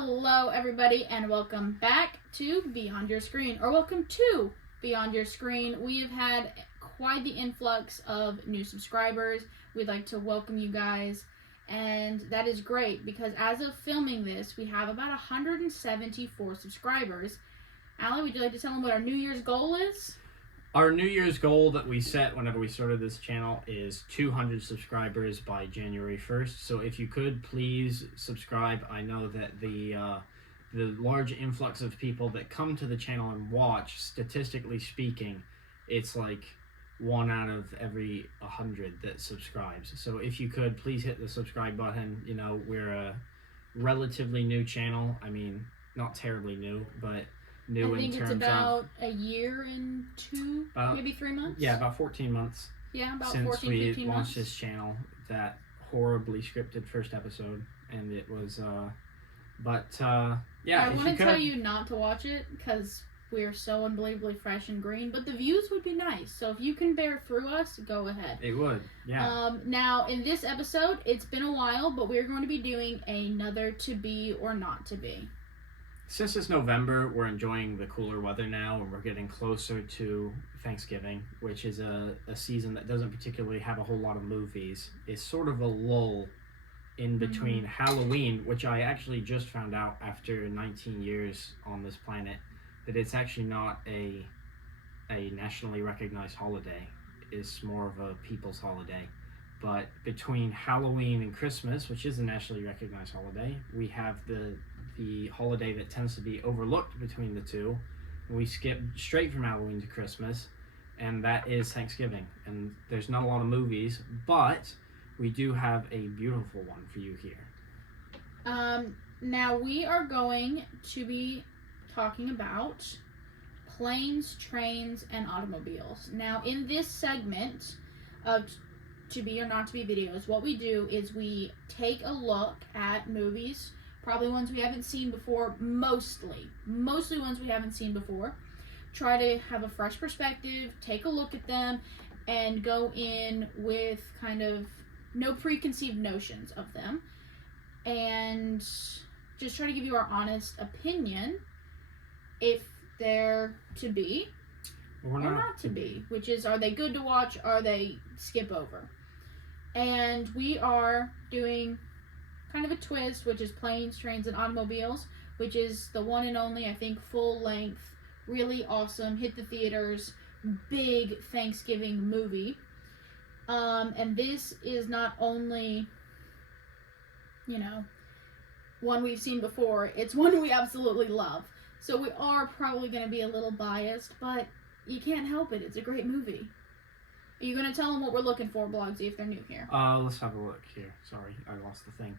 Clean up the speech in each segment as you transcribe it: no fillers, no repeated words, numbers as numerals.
Hello, everybody, and welcome back to Beyond Your Screen, or welcome to Beyond Your Screen. We have had quite the influx of new subscribers. We'd like to welcome you guys, and that is great because as of filming this, we have about 174 subscribers. Allie, would you like to tell them what our New Year's goal is? Our New Year's goal that we set whenever we started this channel is 200 subscribers by January 1st. So if you could, please subscribe. I know that the large influx of people that come to the channel and watch, statistically speaking, it's like 1 out of every 100 that subscribes. So if you could, please hit the subscribe button. You know, we're a relatively new channel. I mean, not terribly new, but new in terms of... I think it's about a year and maybe 3 months? Yeah, about 14 months. Yeah, about since 14, 15 we months. launched this channel. That horribly scripted first episode, and it was, yeah. I want to tell you not to watch it, because we're so unbelievably fresh and green, but the views would be nice, so if you can bear through us, go ahead. It would, yeah. Now, in this episode, it's been a while, but we're going to be doing another to be or not to be. Since it's November, we're enjoying the cooler weather now, and we're getting closer to Thanksgiving, which is a season that doesn't particularly have a whole lot of movies. It's sort of a lull in between Halloween, which I actually just found out after 19 years on this planet, that it's actually not a nationally recognized holiday. It's more of a people's holiday. But between Halloween and Christmas, which is a nationally recognized holiday, we have the holiday that tends to be overlooked between the two. We skip straight from Halloween to Christmas, and that is Thanksgiving. And there's not a lot of movies, but we do have a beautiful one for you here. Now we are going to be talking about planes, trains, and automobiles. Now in this segment of to be or not to be videos, what we do is we take a look at movies, probably ones we haven't seen before, mostly ones we haven't seen before, try to have a fresh perspective, take a look at them, and go in with kind of no preconceived notions of them, and just try to give you our honest opinion if they're to be or not to be, which is, are they good to watch, are they skip over? And we are doing kind of a twist, which is planes, trains, and automobiles, which is the one and only, I think, full length, really awesome, hit the theaters, big Thanksgiving movie. And this is not only, you know, one we've seen before, it's one we absolutely love. So we are probably going to be a little biased, but you can't help it. It's a great movie. Are you going to tell them what we're looking for, Blogsy, if they're new here? Let's have a look here. Sorry, I lost the thing.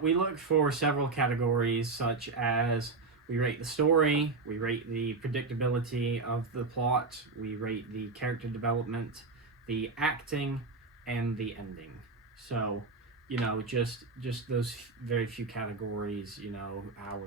We look for several categories, such as we rate the story, we rate the predictability of the plot, we rate the character development, the acting, and the ending. So, you know, just those very few categories. You know, how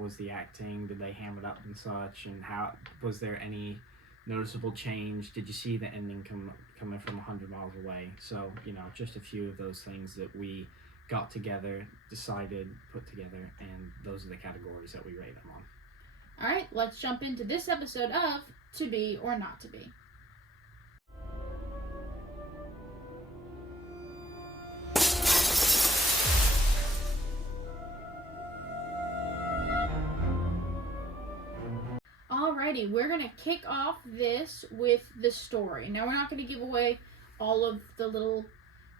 was the acting? Did they ham it up and such? And how was there any noticeable change? Did you see the ending coming from 100 miles away? So, you know, just a few of those things that we got together, decided, put together, and those are the categories that we rate them on. All right, let's jump into this episode of To Be or Not To Be. Alrighty, we're going to kick off this with the story. Now, we're not going to give away all of the little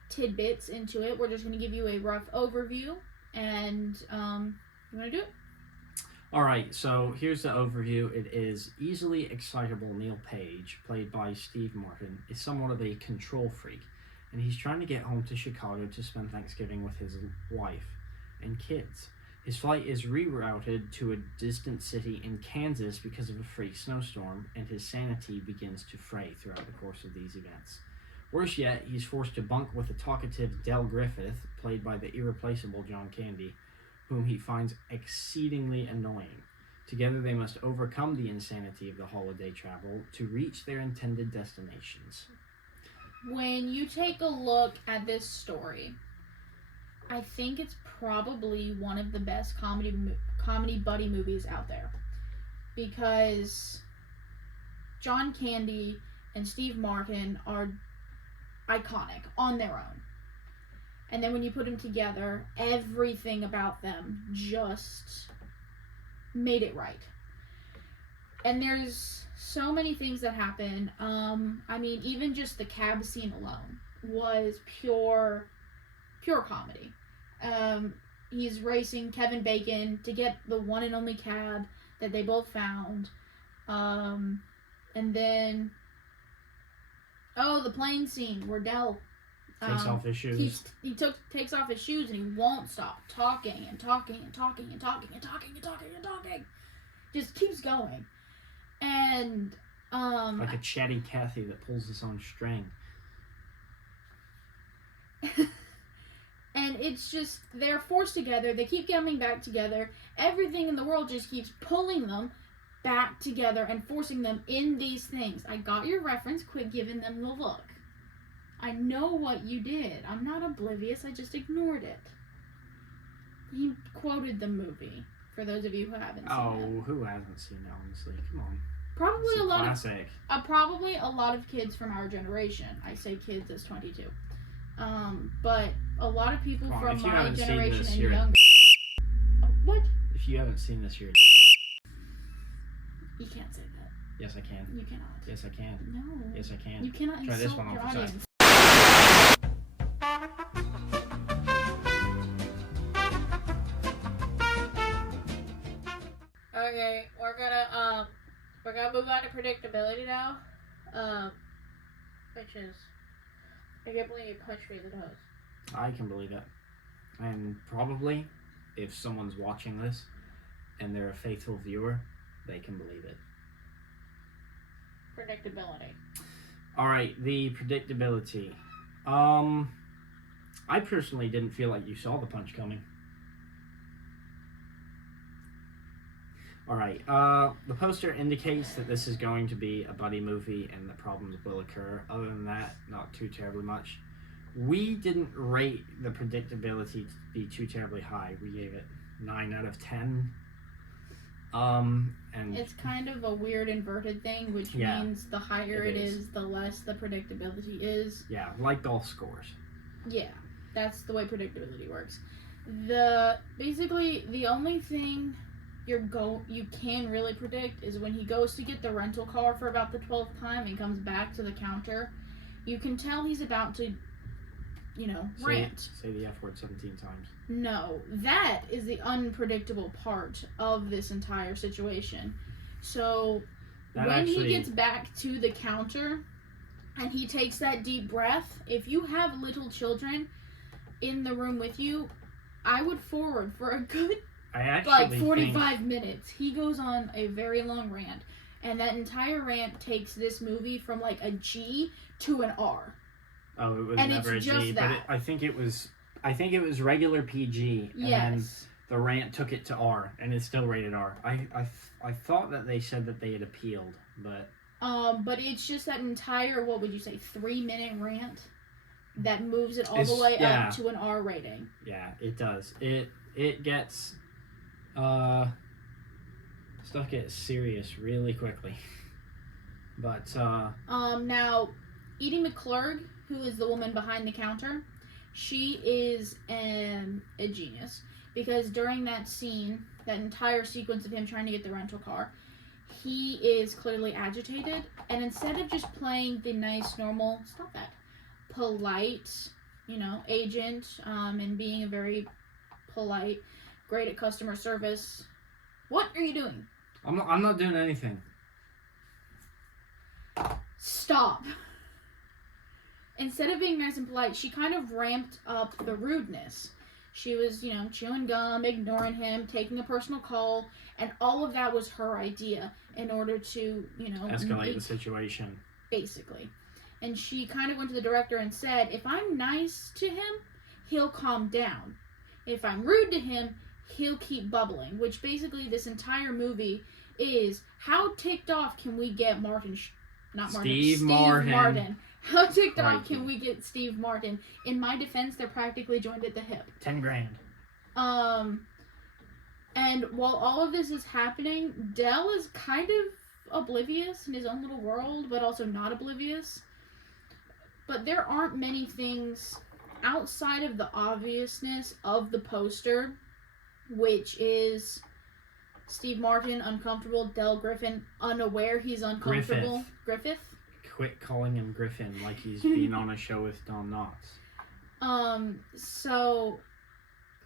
tidbits into it. We're just going to give you a rough overview, and you want to do it? Alright, so here's the overview. It is easily excitable Neal Page, played by Steve Martin, is somewhat of a control freak, and he's trying to get home to Chicago to spend Thanksgiving with his wife and kids. His flight is rerouted to a distant city in Kansas because of a freak snowstorm, and his sanity begins to fray throughout the course of these events. Worse yet, he's forced to bunk with the talkative Del Griffith, played by the irreplaceable John Candy, whom he finds exceedingly annoying. Together they must overcome the insanity of the holiday travel to reach their intended destinations. When you take a look at this story, I think it's probably one of the best comedy buddy movies out there, because John Candy and Steve Martin are iconic on their own. And then when you put them together, everything about them just made it right. And there's so many things that happen. I mean, even just the cab scene alone was pure comedy. He's racing Kevin Bacon to get the one and only cab that they both found. And then, the plane scene where Dell takes off his shoes. Takes off his shoes, and he won't stop talking and talking and talking and talking and talking and talking and talking. Just keeps going. And like a chatty Cathy that pulls its own string. And it's just, they're forced together. They keep coming back together. Everything in the world just keeps pulling them back together and forcing them in these things. I got your reference. Quit giving them the look. I know what you did. I'm not oblivious. I just ignored it. He quoted the movie, for those of you who haven't seen it. Oh, who hasn't seen it, honestly? Come on. Probably it's a lot classic. Probably a lot of kids from our generation. I say kids as 22. But a lot of people from my generation and younger. What? If you haven't seen this, you're. You can't say that. Yes, I can. You cannot. Yes, I can. No. Yes, I can. You cannot Try this insult one your off the audience. Okay, we're gonna move on to predictability now. Which is, I can't believe you punched me in the nose. I can believe it. And probably, if someone's watching this and they're a faithful viewer, they can believe it. Predictability. Alright, the predictability. I personally didn't feel like you saw the punch coming. Alright, the poster indicates that this is going to be a buddy movie and that problems will occur. Other than that, not too terribly much. We didn't rate the predictability to be too terribly high. We gave it 9 out of 10. And it's kind of a weird inverted thing, which means the higher it is, the less the predictability is. Yeah, like golf scores. Yeah, that's the way predictability works. Basically the only thing you can really predict is when he goes to get the rental car for about the 12th time and comes back to the counter. You can tell he's about to, rant. Say the F word 17 times. No, that is the unpredictable part of this entire situation. So he gets back to the counter and he takes that deep breath, if you have little children in the room with you, I would forward for a good 45 minutes. He goes on a very long rant, and that entire rant takes this movie from like a G to an R. Oh, it was never a G, but I think it was regular PG, and then the rant took it to R, and it's still rated R. I thought that they said that they had appealed, but it's just that entire, what would you say, 3-minute rant that moves it all the way up to an R rating. Yeah, it does. It gets stuff gets serious really quickly. But now Edie McClurg, who is the woman behind the counter, she is a genius, because during that scene, that entire sequence of him trying to get the rental car, he is clearly agitated, and instead of just playing the nice, normal, polite, agent, and being a very polite, great at customer service. What are you doing? I'm not doing anything. Stop. Instead of being nice and polite, she kind of ramped up the rudeness. She was, chewing gum, ignoring him, taking a personal call, and all of that was her idea in order to, escalate the situation. Basically. And she kind of went to the director and said, if I'm nice to him, he'll calm down. If I'm rude to him, he'll keep bubbling. Which basically this entire movie is, how ticked off can we get Steve Martin? How ticked off Crikey. can we get Steve Martin? In my defense, they're practically joined at the hip. $10,000. And while all of this is happening, Del is kind of oblivious in his own little world, but also not oblivious. But there aren't many things outside of the obviousness of the poster, which is Steve Martin uncomfortable, Del Griffin unaware he's uncomfortable. Griffith? Quit calling him Griffin like he's been on a show with Don Knotts. So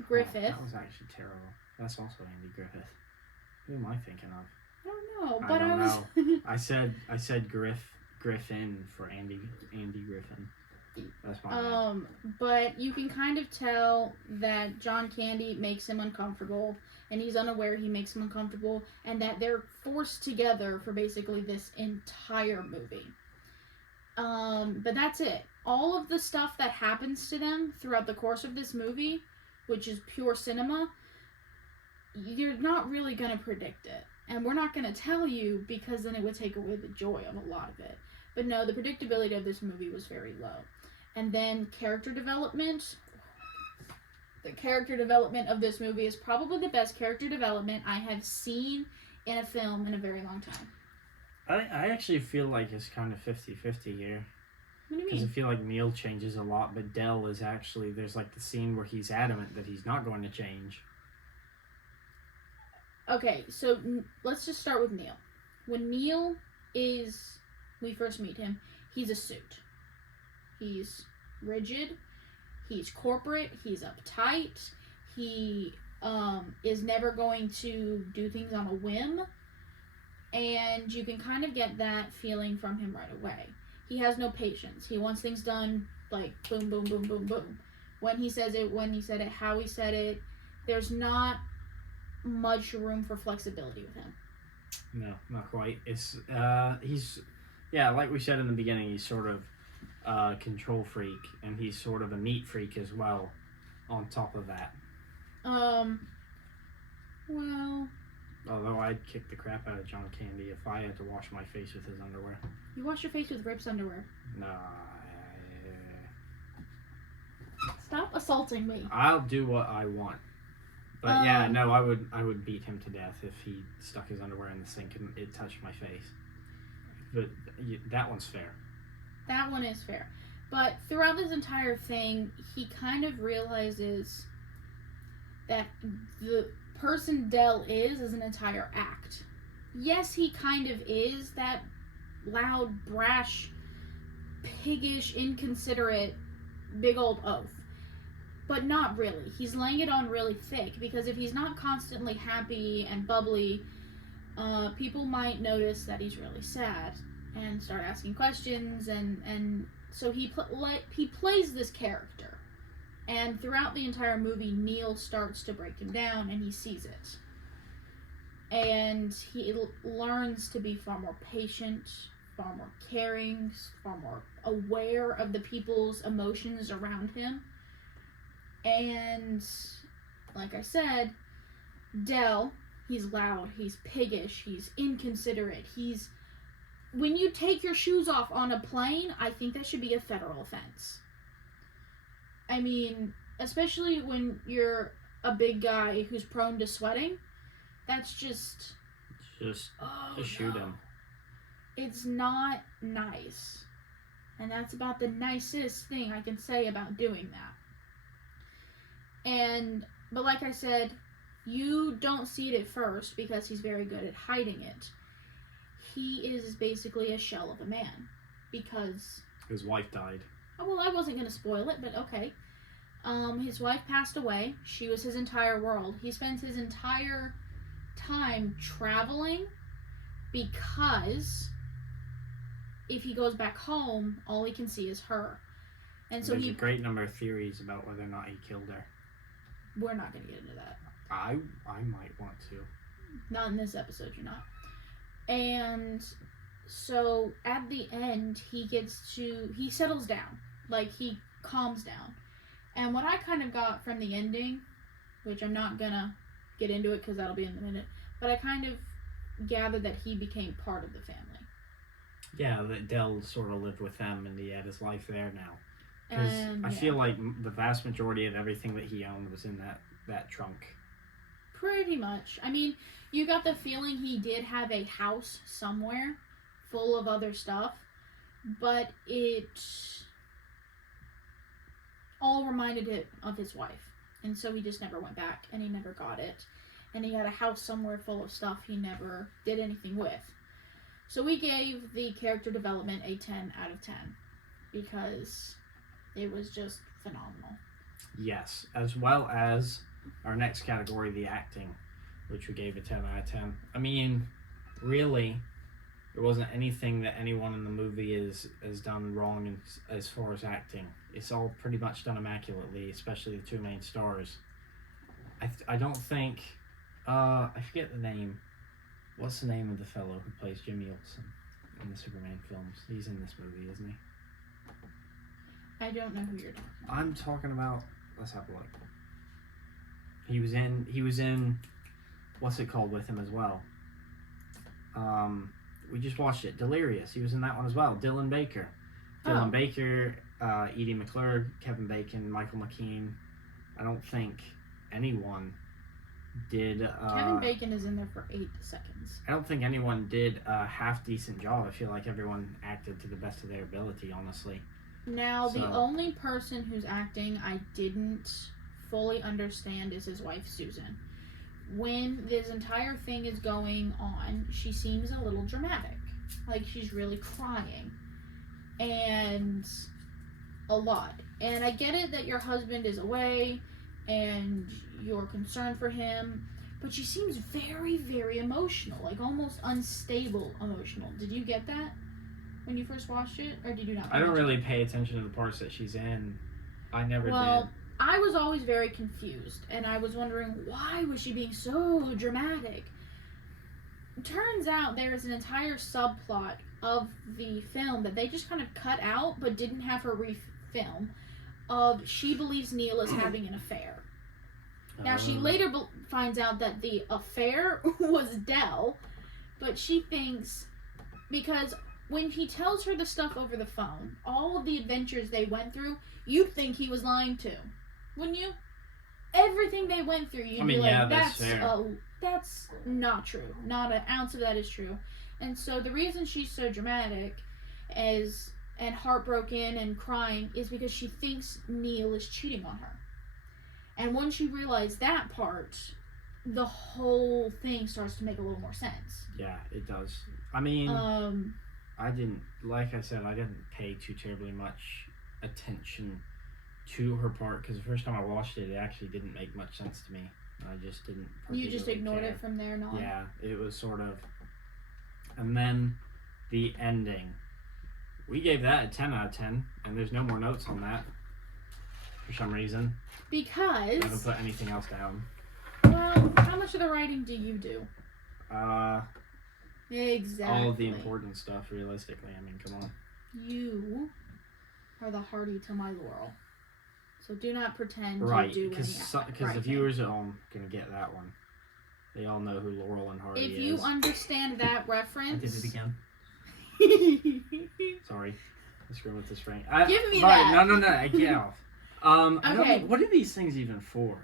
Griffith. Oh, that was actually terrible. That's also Andy Griffith. Who am I thinking of? I don't know, I but don't was. I said Griffin for Andy Griffin. That's my name. But you can kind of tell that John Candy makes him uncomfortable, and he's unaware he makes him uncomfortable, and that they're forced together for basically this entire movie. But that's it. All of the stuff that happens to them throughout the course of this movie, which is pure cinema, you're not really going to predict it. And we're not going to tell you because then it would take away the joy of a lot of it. But no, the predictability of this movie was very low. And then character development. The character development of this movie is probably the best character development I have seen in a film in a very long time. I actually feel like it's kind of 50-50 here. What do you Because I mean? feel like Neal changes a lot, but Del is actually, there's like the scene where he's adamant that he's not going to change. Okay, so let's just start with Neal. When Neal we first meet him, he's a suit. He's rigid, he's corporate, he's uptight, he is never going to do things on a whim, and you can kind of get that feeling from him right away. He has no patience. He wants things done like boom, boom, boom, boom, boom. When he says it, how he said it, there's not much room for flexibility with him. No, not quite. It's he's like we said in the beginning, he's sort of a control freak, and he's sort of a neat freak as well. On top of that, Well, although I'd kick the crap out of John Candy if I had to wash my face with his underwear. you wash your face with Rip's underwear. Nah, Stop assaulting me. I'll do what I want. But I would beat him to death if he stuck his underwear in the sink and it touched my face. But that one's fair. That one is fair. But throughout this entire thing, he kind of realizes that the person Del is an entire act. Yes, he kind of is that loud, brash, piggish, inconsiderate, big old oaf. But not really. He's laying it on really thick, because if he's not constantly happy and bubbly, people might notice that he's really sad and start asking questions, and so he plays this character. And throughout the entire movie, Neal starts to break him down, and he sees it. And he learns to be far more patient, far more caring, far more aware of the people's emotions around him. And, like I said, Del, he's loud, he's piggish, he's inconsiderate, when you take your shoes off on a plane, I think that should be a federal offense. I mean, especially when you're a big guy who's prone to sweating, that's just shoot him. It's not nice. And that's about the nicest thing I can say about doing that. But like I said, you don't see it at first because he's very good at hiding it. He is basically a shell of a man because His wife died. Oh, well, I wasn't going to spoil it, but okay. His wife passed away. She was his entire world. He spends his entire time traveling because if he goes back home, all he can see is her. And so There's a great number of theories about whether or not he killed her. We're not going to get into that. I might want to. Not in this episode, you're not. And so at the end, he settles down. Like, he calms down. And what I kind of got from the ending, which I'm not going to get into it because that'll be in a minute, but I kind of gathered that he became part of the family. Yeah, that Dell sort of lived with them and he had his life there now. Because I Yeah. feel like the vast majority of everything that he owned was in that trunk. Pretty much. I mean, you got the feeling he did have a house somewhere full of other stuff, but it all reminded it of his wife. And so he just never went back and he never got it. And he had a house somewhere full of stuff he never did anything with. So we gave the character development a 10 out of 10 because it was just phenomenal. Yes, as well as our next category, the acting, which we gave a 10 out of 10. I mean, really, there wasn't anything that anyone in the movie has done wrong as far as acting. It's all pretty much done immaculately, especially the two main stars. I don't think... I forget the name. What's the name of the fellow who plays Jimmy Olsen in the Superman films? He's in this movie, isn't he? I don't know who you're talking about. I'm talking about... Let's have a look. He was in what's it called with him as well. We just watched it. Delirious. He was in that one as well. Dylan Baker. Dylan Baker, Edie McClurg, Kevin Bacon, Michael McKean. I don't think anyone did... Kevin Bacon is in there for 8 seconds. I don't think anyone did a half-decent job. I feel like everyone acted to the best of their ability, honestly. Now, the only person whose acting I didn't fully understand is his wife, Susan. When this entire thing is going on, she seems a little dramatic. Like, she's really crying. And a lot. And I get it that your husband is away and you're concerned for him, but she seems very, very emotional. Like, almost unstable emotional. Did you get that when you first watched it? Or did you not? I don't really pay attention to the parts that she's in. I never did. I was always very confused, and I was wondering, why was she being so dramatic? Turns out there is an entire subplot of the film that they just kind of cut out, but didn't have her refilm, of she believes Neal is having an affair. Now, she later finds out that the affair was Dell, but she thinks, because when he tells her the stuff over the phone, all of the adventures they went through, you'd think he was lying too. Wouldn't you? Everything they went through, you'd be like, yeah, that's fair. That's not true. Not an ounce of that is true. And so the reason she's so dramatic and heartbroken and crying is because she thinks Neal is cheating on her. And once you realize that part, the whole thing starts to make a little more sense. Yeah, it does. I mean, I didn't pay too terribly much attention to her part, because the first time I watched it, it actually didn't make much sense to me. I just didn't. You just ignored care. it from there on. Yeah, it was sort of. And then the ending. We gave that a 10 out of 10, and there's no more notes on that for some reason. Because. I haven't put anything else down. Well, how much of the writing do you do? Exactly. All of the important stuff, realistically. I mean, come on. You are the Hardy to my Laurel. So do not pretend right, you do because the viewers at home are going to get that one. They all know who Laurel and Hardy is. If you understand that reference... I did it again. Sorry. I screwed with this frame. Give me that. No. Get off. Okay. I don't know, what are these things even for?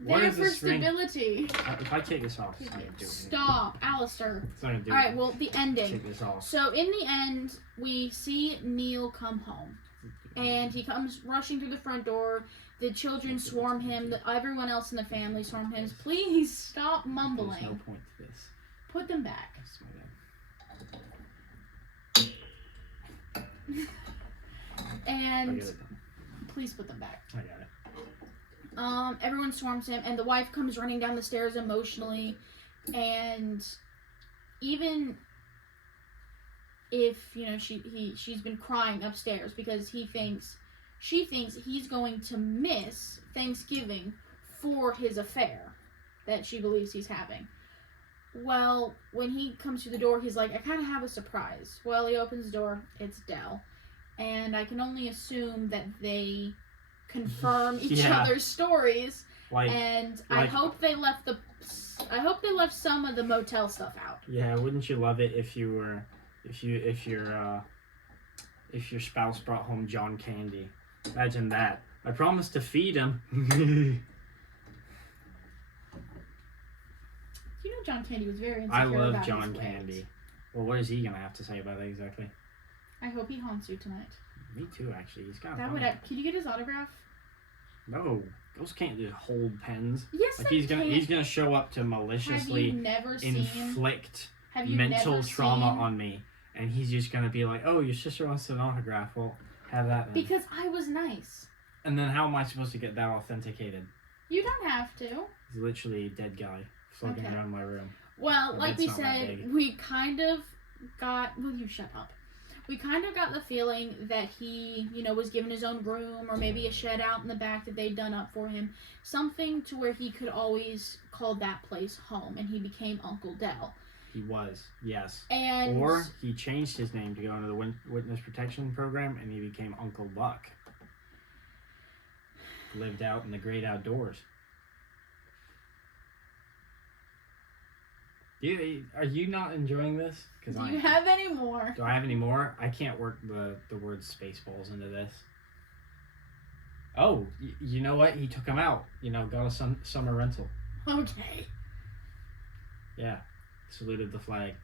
They're for stability. If I take this off, it's not going to do anything. Stop, Alistair. It's not going to do anything. Alright, well, the ending. Take this off. So, in the end, we see Neal come home. And he comes rushing through the front door. The children swarm him. Everyone else in the family swarm him. Please stop mumbling. There's no point to this. Put them back. And please put them back. I got it. Everyone swarms him, and the wife comes running down the stairs emotionally. And even if she's been crying upstairs because she thinks he's going to miss Thanksgiving for his affair that she believes he's having. Well, when he comes through the door, he's like, I kind of have a surprise. Well, he opens the door, it's Dell. And I can only assume that they confirm each other's stories. I hope they left some of the motel stuff out. Yeah, wouldn't you love it if you were If your spouse brought home John Candy, imagine that. I promised to feed him. You know John Candy was very insecure I love about John his weight. Candy. Well, what is he gonna have to say about that exactly? I hope he haunts you tonight. Me too, actually. He's got. That would. Can you get his autograph? No, ghosts can't just hold pens. Yes, like they he's can. He's gonna show up to maliciously inflict mental trauma on me, and he's just gonna be like, "Oh, your sister wants an autograph. Well, have that then." Because I was nice. And then how am I supposed to get that authenticated? You don't have to. He's literally a dead guy floating around my room. Well, like we said, we kind of got. Will you shut up? We kind of got the feeling that he, was given his own room or maybe a shed out in the back that they'd done up for him. Something to where he could always call that place home, and he became Uncle Dell. He was, yes. And or he changed his name to go into the Witness Protection Program, and he became Uncle Buck. Lived out in the great outdoors. Are you not enjoying this? Do you have any more? Do I have any more? I can't work the word Spaceballs into this. Oh, you know what? He took him out. Got a summer rental. Okay. Yeah. Saluted the flag.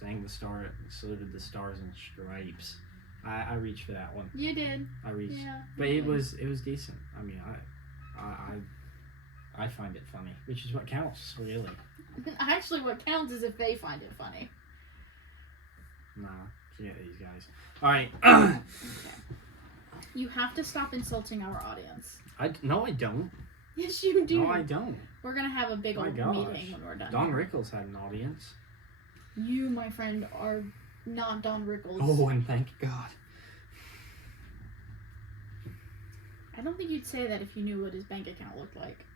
Sang the star. Saluted the stars and stripes. I reached for that one. You did. I reached. Yeah. But it was decent. I mean, I find it funny, which is what counts, really. Actually, what counts is if they find it funny. Nah, forget these guys. All right. Okay. You have to stop insulting our audience. No, I don't. Yes, you do. No, I don't. We're gonna have a big old meeting when we're done. Don Rickles had an audience. You, my friend, are not Don Rickles. Oh, and thank God. I don't think you'd say that if you knew what his bank account looked like.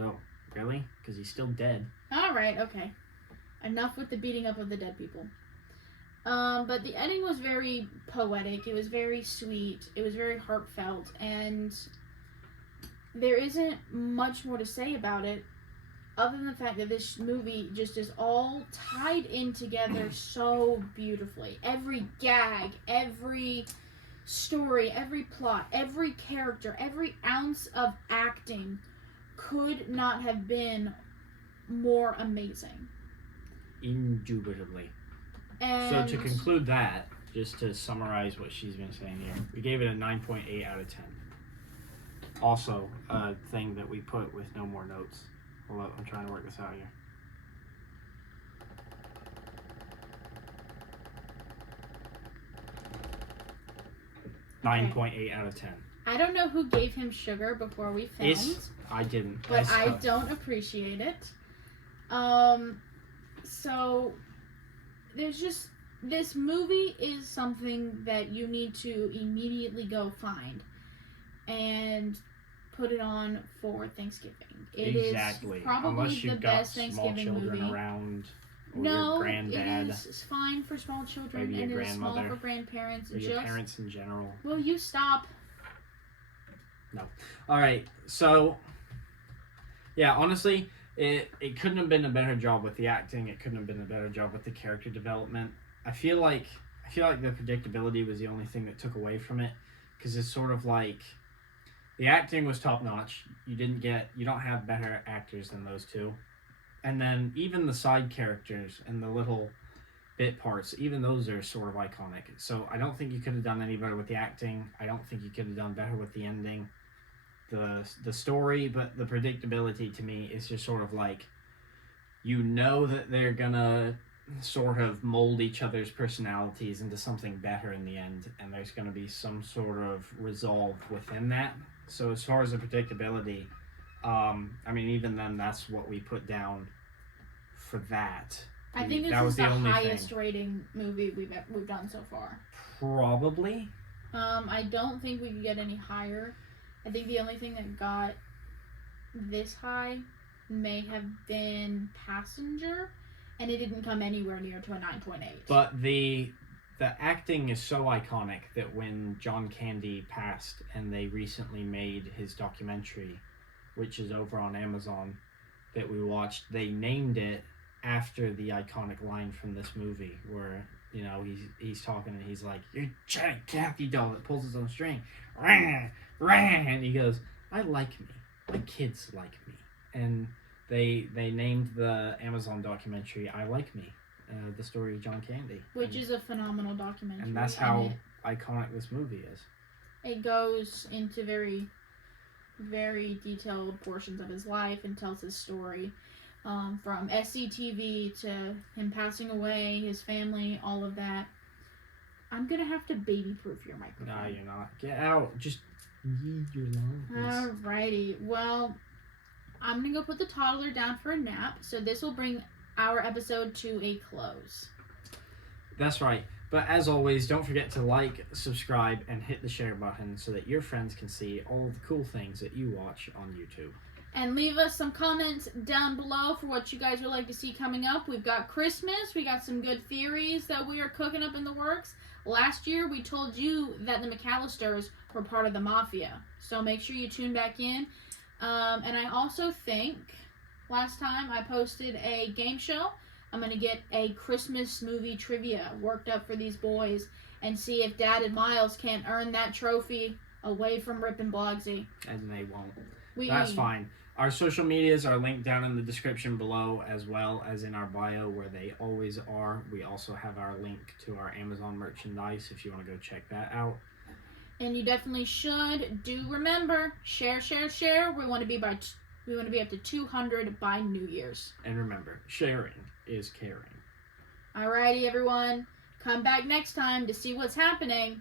Oh, really? Because he's still dead. All right, okay. Enough with the beating up of the dead people. But the ending was very poetic. It was very sweet. It was very heartfelt, and there isn't much more to say about it other than the fact that this movie just is all tied in together so beautifully. Every gag, every story, every plot, every character, every ounce of acting could not have been more amazing. Indubitably. And so to conclude that, just to summarize what she's been saying here, we gave it a 9.8 out of 10. Also, a thing that we put with no more notes. Hold up, I'm trying to work this out here. Okay. 9.8 out of 10. I don't know who gave him sugar before we filmed. I didn't. But I don't appreciate it. So there's just, this movie is something that you need to immediately go find and put it on for Thanksgiving. It exactly. is probably unless you've the got best Thanksgiving small children movie around. Or no, your granddad, it is fine for small children, maybe and your it is small grandmother, for grandparents. or your parents in general. Will you stop? No. All right. So, yeah, honestly, it couldn't have been a better job with the acting. It couldn't have been a better job with the character development. I feel like the predictability was the only thing that took away from it, because it's sort of like the acting was top notch. You don't have better actors than those two. And then even the side characters and the little bit parts, even those are sort of iconic. So I don't think you could have done any better with the acting. I don't think you could have done better with the ending, the story, but the predictability to me is just sort of like, that they're gonna sort of mold each other's personalities into something better in the end, and there's gonna be some sort of resolve within that. So as far as the predictability, I mean, even then, that's what we put down for that. I think this is the highest rating movie we've done so far. Probably. I don't think we could get any higher. I think the only thing that got this high may have been Passenger, and it didn't come anywhere near to a 9.8. But the acting is so iconic that when John Candy passed and they recently made his documentary, which is over on Amazon, that we watched, they named it after the iconic line from this movie where you know, he's talking and he's like, "You're a giant Kathy doll that pulls its own string." Rah, rah, and he goes, "I like me. My kids like me." And they named the Amazon documentary "I Like Me," the story of John Candy, which is a phenomenal documentary. And that's how iconic this movie is. It goes into very, very detailed portions of his life and tells his story. From SCTV to him passing away, his family, all of that. I'm going to have to baby-proof your microphone. No, you're not. Get out. Just use your lungs. Alrighty. Well, I'm going to go put the toddler down for a nap, so this will bring our episode to a close. That's right. But as always, don't forget to like, subscribe, and hit the share button so that your friends can see all the cool things that you watch on YouTube. And leave us some comments down below for what you guys would like to see coming up. We've got Christmas. We got some good theories that we are cooking up in the works. Last year, we told you that the McAllisters were part of the Mafia. So make sure you tune back in. And I also think last time I posted a game show. I'm going to get a Christmas movie trivia worked up for these boys and see if Dad and Miles can't earn that trophy away from Rip and Blogsy. And they won't. That's fine. Our social medias are linked down in the description below, as well as in our bio where they always are. We also have our link to our Amazon merchandise if you want to go check that out. And you definitely should. Do remember, share. We want to be up to 200 by New Year's. And remember, sharing is caring. Alrighty, everyone. Come back next time to see what's happening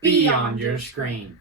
beyond your screen.